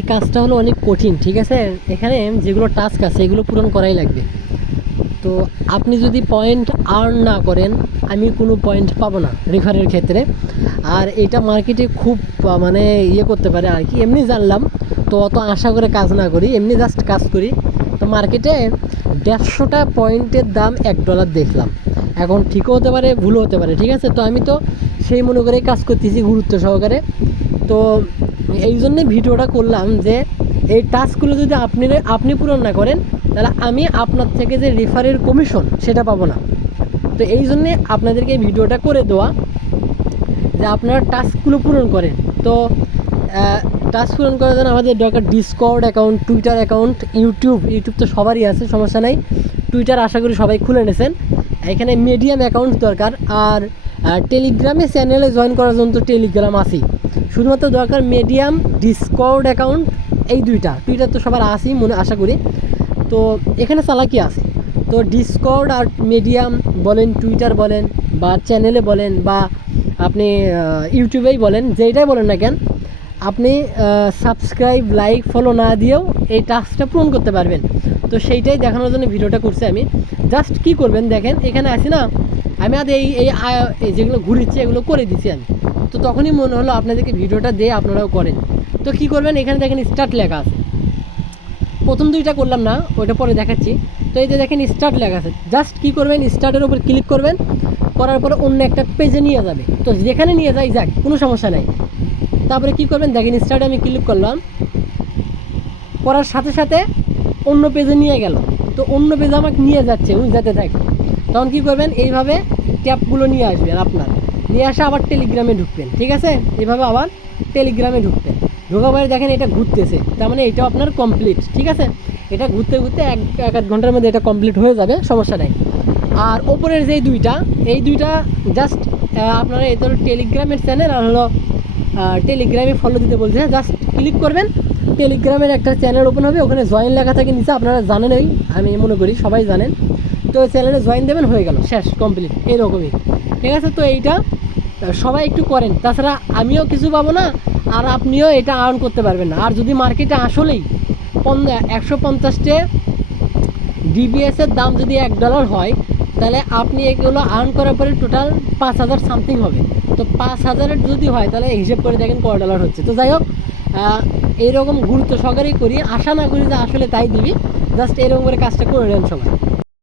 এই কাজটা হলো অনেক কঠিন, ঠিক আছে? এখানে যেগুলো টাস্ক আছে, এগুলো পূরণ করাই লাগবে। তো আপনি যদি পয়েন্ট আর্ন না করেন, আমি কোনো পয়েন্ট পাবো না রেফারের ক্ষেত্রে। আর এটা মার্কেটে খুব মানে ইয়ে করতে পারে আর কি। এমনি জানলাম, তো অত আশা করে কাজ না করি, এমনি জাস্ট কাজ করি। তো মার্কেটে দেড়শোটা পয়েন্টের দাম এক ডলার দেখলাম। এখন ঠিকও হতে পারে, ভুলও হতে পারে, ঠিক আছে? তো আমি তো সেই মনে করেই কাজ করতেছি গুরুত্ব সহকারে। তো এই জন্যে ভিডিওটা করলাম যে এই টাস্কগুলো যদি আপনি আপনি পূরণ না করেন, তাহলে আমি আপনার থেকে যে রেফারের কমিশন, সেটা পাবো না। তো এই জন্যে আপনাদেরকে এই ভিডিওটা করে দেওয়া যে আপনারা টাস্কগুলো পূরণ করেন। তো টাস্ক পূরণ করার জন্য আমাদের দরকার Discord account Twitter account YouTube YouTube তো সবারই আছে, সমস্যা নাই। টুইটার আশা করি সবাই খুলে নিয়েছেন। এখানে মিডিয়াম অ্যাকাউন্ট দরকার, আর টেলিগ্রামে চ্যানেলে জয়েন করার জন্য তো টেলিগ্রাম আছেই। শুধুমাত্র দরকার মিডিয়াম ডিসকর্ড অ্যাকাউন্ট এই দুইটা। টুইটার তো সবার আসেই মনে আশা করি। তো এখানে চালাকি আছে। তো ডিসকর্ড আর মিডিয়াম বলেন টুইটার বলেন, বা চ্যানেলে বলেন, বা আপনি ইউটিউবেই বলেন, যেইটাই বলেন না কেন, আপনি সাবস্ক্রাইব লাইক ফলো না দিয়েও এই টাস্কটা পূরণ করতে পারবেন। তো সেইটাই দেখানোর জন্য ভিডিওটা করছি আমি। জাস্ট কি করবেন দেখেন, এখানে আছি না, আমি আজ এই এই যেগুলো ঘুরিচ্ছে, এগুলো করে দিচ্ছি আমি। তো তখনই মনে হলো আপনাদেরকে ভিডিওটা দিয়ে আপনারাও করেন। তো কি করবেন, এখানে দেখেন স্টার্ট লেখা আছে। প্রথম দুইটা করলাম না, ওইটা পরে দেখাচ্ছি। তো এই যে দেখেন স্টার্ট লেখা আছে। জাস্ট কী করবেন স্টার্টের উপর ক্লিক করবেন, করার পরে অন্য একটা পেজে নিয়ে যাবে। তো যেখানে নিয়ে যাই যাক, কোনো সমস্যা নাই। তারপরে কি করবেন, দেখেন স্টার্টে আমি ক্লিক করলাম। করার সাথে সাথে অন্য পেজে নিয়ে গেল। তো অন্য পেজে আমাকে নিয়ে যাচ্ছে, ওই যাতে থাকে তখন কি করবেন, এইভাবে ট্যাপগুলো নিয়ে আসবেন আপনার। নিয়ে আসা আবার টেলিগ্রামে ঢুকবেন, ঠিক আছে? এভাবে আবার টেলিগ্রামে ঢুকবেন। ঢোকার পরে দেখেন এটা ঘুরতেছে, তার মানে এটাও আপনার কমপ্লিট ঠিক আছে? এটা ঘুরতে ঘুরতে এক এক আধ ঘণ্টার মধ্যে এটা কমপ্লিট হয়ে যাবে, সমস্যা নাই। আর ওপরের যে দুইটা, এই দুইটা জাস্ট আপনারা এটা হলো টেলিগ্রামের চ্যানেল আর হলো টেলিগ্রামে ফলো দিতে বলছে। জাস্ট ক্লিক করবেন, টেলিগ্রামের একটা চ্যানেল ওপেন হবে, ওখানে জয়েন লেখা থাকে নিচে, আপনারা জানেনই, আমি মনে করি সবাই জানেন। তো চ্যানেলে জয়েন দেবেন, হয়ে গেল, শেষ কমপ্লিট এইরকমই ঠিক আছে? তো এইটা সবাই একটু করেন। তাছাড়া আমিও কিছু পাবো না, আর আপনিও এটা আর্ন করতে পারবেন না। আর যদি মার্কেটে আসলেই একশো পঞ্চাশটে ডিবিএস এর দাম যদি এক ডলার হয়, তাহলে আপনি এগুলো আর্ন করার পরে টোটাল পাঁচ হাজার সামথিং হবে। তো পাঁচ হাজারের যদি হয়, তাহলে হিসেব করে দেখেন কয় ডলার হচ্ছে। তো যাই হোক এইরকম গুরুত্ব সহকারেই করি। আশা না করি যে আসলে তাই দিবি জাস্ট এরকম করে কাজটা করে নেন সবাই।